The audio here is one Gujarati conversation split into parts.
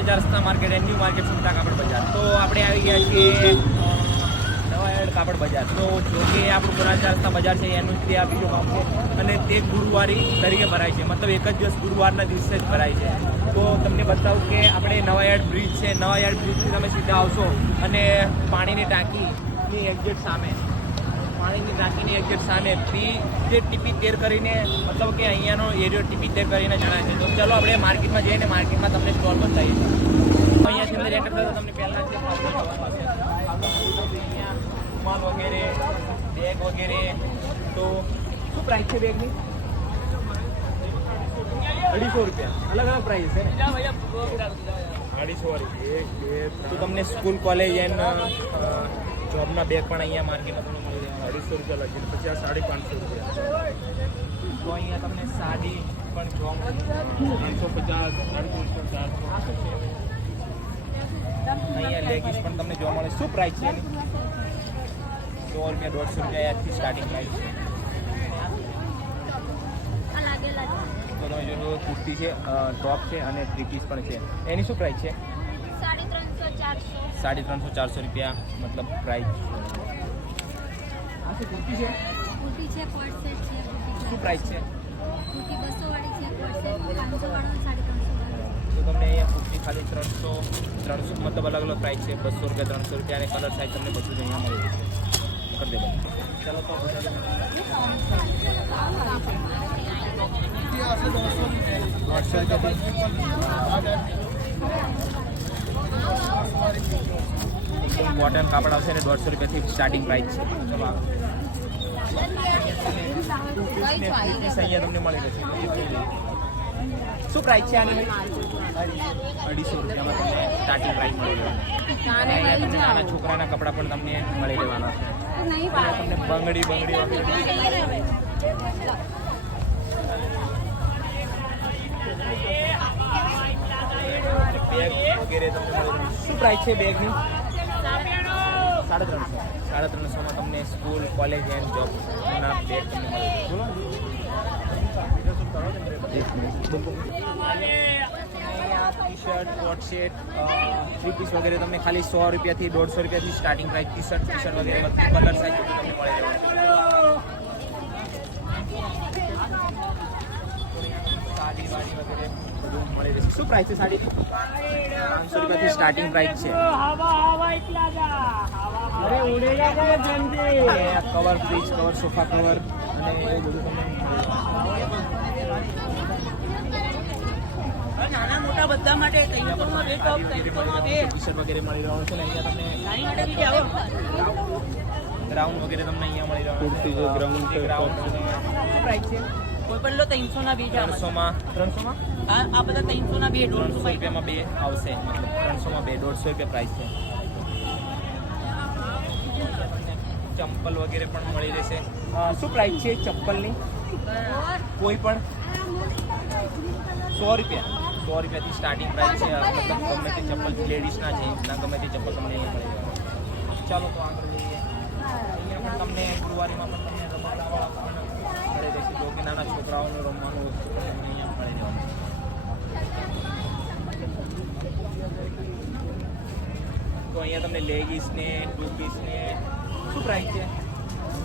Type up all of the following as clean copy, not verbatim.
કુણાલ ચાર રસ્તા માર્કેટ એન્ડ ન્યૂ માર્કેટ સુમટા કાપડ બજાર. તો આપણે આવી ગયા છીએ નવાયાર્ડ કાપડ બજાર. તો જો કે આપણું કુણાલ ચાર રસ્તા બજાર છે એનું જ તે આ બીજું કામ છે અને તે ગુરુવારી તરીકે ભરાય છે, મતલબ એક જ દિવસ ગુરુવારના દિવસે જ ભરાય છે. તો તમને બતાવું કે આપણે નવાયાર્ડ બ્રિજ છે, નવાયાર્ડ બ્રિજથી તમે સીધા આવશો અને પાણીની ટાંકીની એક્ઝેક્ટ સામે તે ટીપી તેર કરીને, મતલબ કે અહીંયાનો એરિયો ટીપી તેર કરીને જણાય છે. તો ચલો આપણે માર્કેટમાં જઈએ ને માર્કેટમાં તમને સ્ટોલ બતાવીએ. અહીંયાથી અંદર એન્ટર કરો તમને પહેલાં છે માલ વગેરે, બેગ વગેરે. તો શું પ્રાઇસ છે બેગની? 250 રૂપિયા. અલગ અલગ પ્રાઇસ છે ને? 250. તો તમને સ્કૂલ કોલેજ એન્ડ જોબના બેગ પણ અહીંયા માર્કેટમાં તમને મળી જાય. 250 રૂપિયા લખીને પછી આ 550 રૂપિયા. તો અહીંયા તમને સાડી પણ જોબ 350, 450. અહીંયા લેગીસ પણ તમને જોવા મળે. શું પ્રાઇસ છે એની? 100 રૂપિયા, 150 રૂપિયા આજથી સ્ટાર્ટિંગ પ્રાઇસ છે. તો તમે જોશો કુર્તી છે, ટોપ છે અને થ્રી પીસ પણ છે. એની શું પ્રાઇસ છે? 350, 400 રૂપિયા મતલબ પ્રાઇસ. આ શું કુર્તી છે? શું પ્રાઇસ છે? તો તમને અહીંયા કુર્તી ખાલી 300 મતલબ અલગ અલગ પ્રાઇસ છે. 200 રૂપિયા, 300 રૂપિયા અને કલર સાઇઝ તમને બધું જ અહીંયા મળી જશે. કરી દે ચાલો તો કોટન કાપડ આવશે ને 150 રૂપિયાથી સ્ટાર્ટિંગ પ્રાઇસ છે. અહીંયા તમને મળી જશે. શું પ્રાઇસ છે આની? 250 રૂપિયામાં તમને સ્ટાર્ટિંગ પ્રાઇસ મળી રહેવાની. તમને નાના છોકરાના કપડાં પણ તમને મળી રહેવાના છે. તમને બંગડી વગેરે બેગ વગેરે તમને શું પ્રાઇસ છે બેગની? 350. તમને સ્કૂલ કોલેજ એન્ડ જોબના બેગ તમને મળે. T-shirt, coat set, three piece વગેરે તમને ખાલી 100 રૂપિયાથી 150 રૂપિયાથી સ્ટાર્ટિંગ પ્રાઇસ. ટી શર્ટ વગેરે કલર સાઇઝ બધું તમને મળી રહેવાનું. સાડી વાડી વગેરે બધું મળી રહેશે. શું પ્રાઇસ છે સાડી? 500 રૂપિયાથી સ્ટાર્ટિંગ પ્રાઇસ છે. Cover, fridge cover, sofa cover અને એ બધું તમને નાના મોટા બધા માટે 300 બે ટોપ, 300 બે ટી-શર્ટ વગેરે મળી રહ્યો છે ને અહીંયા તમને ગ્રાઉન્ડ વગેરે તમને અહીંયા મળી રહ્યો છે. ગ્રાઉન્ડ પ્રાઇસ છે કોઈ પણ લો 300 ના બે 300માં આ બધા 300 ના બે 150 રૂપિયામાં બે આવશે. 300માં બે 150 રૂપિયા પ્રાઇસ છે. ચંપલ વગેરે પણ મળી રહેશે. શું પ્રાઇસ છે ચપ્પલની? કોઈ પણ 100 રૂપિયા. 100 રૂપિયાથી સ્ટાર્ટિંગ પ્રાઇસ છે. મતલબ ગમે તે ચપ્પલ લેડીઝના છે, ના ગમે તે ચપ્પલ તમને અહીંયા મળી જશે. ચાલો તો આગળ જઈએ. અહીંયા પણ તમને ગુરુવારીમાં પણ તમને રમકડાવાળા પણ મળી રહેશે. જો કે નાના છોકરાઓનું રમવાનું વસ્તુ પણ તમને અહીંયા મળી જવાનું. તો અહીંયા તમને લેગીસ ને ટુ પીસ ને શું પ્રાઇસ છે?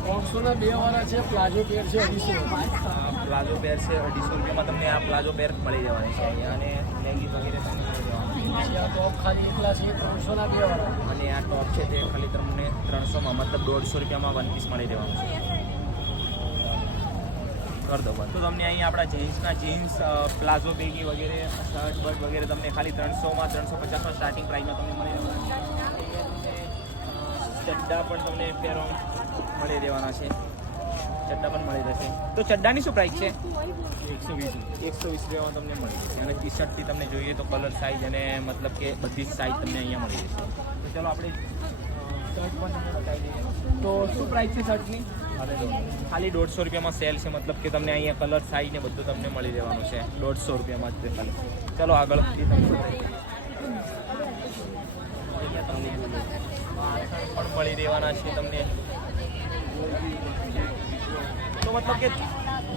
300 ના બે વાળા છે. પ્લાઝો પેર છે 250. પ્લાઝો પેર છે 250 રૂપિયામાં તમને આ પ્લાઝો પેર મળી જવાની છે અહીંયા. અને લેગીસ વગેરે તમને મળી જવાની. આ ટોપ ખાલી એકલા છે 300 ના બે વાળા. અને આ ટોપ છે તે ખાલી તમને 300માં મતલબ 150 રૂપિયામાં વન પીસ મળી રહેવાનું છે. કરી દો તો તમને અહીંયા આપણા જીન્સના જીન્સ, પ્લાઝો બેગી વગેરે, શર્ટ બર્ટ વગેરે તમને ખાલી 300માં 350માં સ્ટાર્ટિંગ પ્રાઇસમાં તમને મળી રહેવાના છે. ચડ્ડા પણ તમને પહેરો મળી રહેવાના છે. ચડ્ડા પણ મળી રહેશે. તો ચડ્ડાની શું પ્રાઇસ છે? 120 રૂપિયામાં તમને મળી જશે. અને ટી શર્ટથી તમને જોઈએ તો કલર સાઇઝ અને મતલબ કે બધી જ સાઇઝ તમને અહીંયા મળી જશે. તો ચલો આપણે શર્ટ પણ તમને બતાવી દઈએ. તો શું પ્રાઇસ છે શર્ટની? ખાલી 150 રૂપિયામાં સેલ છે. મતલબ કે તમને અહીંયા કલર સાઇઝ ને બધું તમને મળી રહેવાનું છે 150 રૂપિયામાં જ ખાલી. ચલો આગળ તમને પણ મળી રહેવાના છે તમને. તો મતલબ કે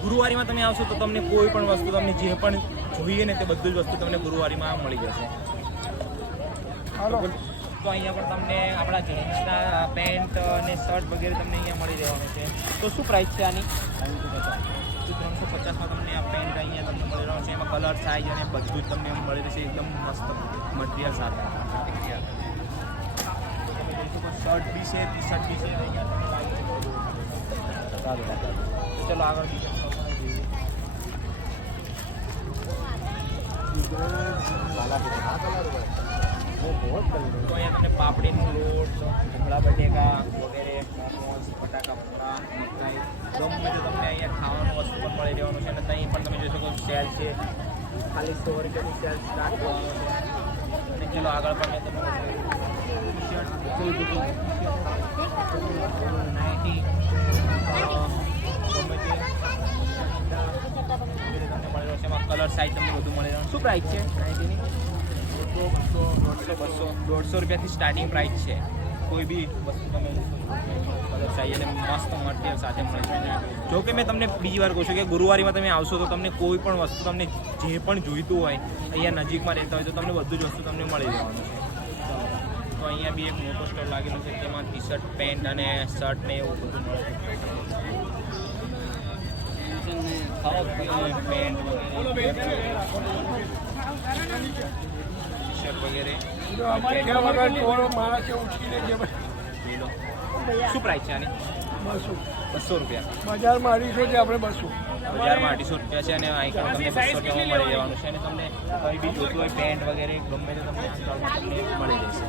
ગુરુવારીમાં તમે આવશો તો તમને કોઈ પણ વસ્તુ તમને જે પણ જોઈએ ને તે બધું જ વસ્તુ તમને ગુરુવારીમાં મળી જશે. હાલો. તો અહીંયા પણ તમને આપણા જેન્ટ્સના પેન્ટ અને શર્ટ વગેરે તમને અહીંયા મળી રહેવાનું છે. તો શું પ્રાઇસ છે આની? 350માં તમને આ પેન્ટ અહીંયા તમને મળી રહ્યો છે. એમાં કલર સાઇઝ અને બધું જ તમને મળી રહેશે એકદમ મસ્ત મટીરિયલ સાથે. શર્ટ બી છે, ટી શર્ટ બી છે અહીંયા તમને લાગી સારું. તો ચલો આગળ બીજા તો અહીંયા તમને પાપડીનું લોટ, ભૂંગળા બટેકા વગેરે, મોમોસ, બટાકા ભૂંગળા, મકાઈ ગમે તે તમને અહીંયા ખાવાનું વસ્તુ પણ મળી રહેવાનું છે. અને ત્યાં પણ તમે જોઈ શકો સેલ છે, ખાલી 100 રૂપિયાની સેલ સ્ટાર્ટ કરવાનો છે. અને ચલો આગળ પણ મેં તમને નાઇટી ગમે તે તમને મળી રહ્યો છે. એમાં કલર સાઇઝ તમને બધું મળી રહ્યું. શું પ્રાઇસ છે નાઇટીની? 150 રૂપિયાથી સ્ટાર્ટિંગ પ્રાઇસ છે. કોઈ બી વસ્તુ તમે કલર સાઇઝ અને મસ્ત મટીરિયલ સાથે મળે છે. જો કે મેં તમને બીજી વાર કહું છું કે ગુરુવારીમાં તમે આવશો તો તમને કોઈ પણ વસ્તુ તમને જે પણ જોઈતું હોય અહીંયા નજીકમાં રહેતા હોય તો તમને બધું જ વસ્તુ તમને મળી રહેવાનું છે. તો અહીંયા બી એક મોટો સ્ટોર લાગેલો છે. તેમાં ટી શર્ટ, પેન્ટ અને શર્ટ ને એવું બધું મળે છે. પેન્ટ શર્ટ વગેરે શું પ્રાઇસ છે આની? 200 રૂપિયા. બજારમાં 250 છે, આપણે 200. બજારમાં 250 રૂપિયા છે અને અહીં તમને 200 રૂપિયામાં મળી જવાનું છે. અને તમને કંઈ બી જોતું હોય પેન્ટ વગેરે ગમે તે તમને સ્ટોલમાં તમને મળી જશે.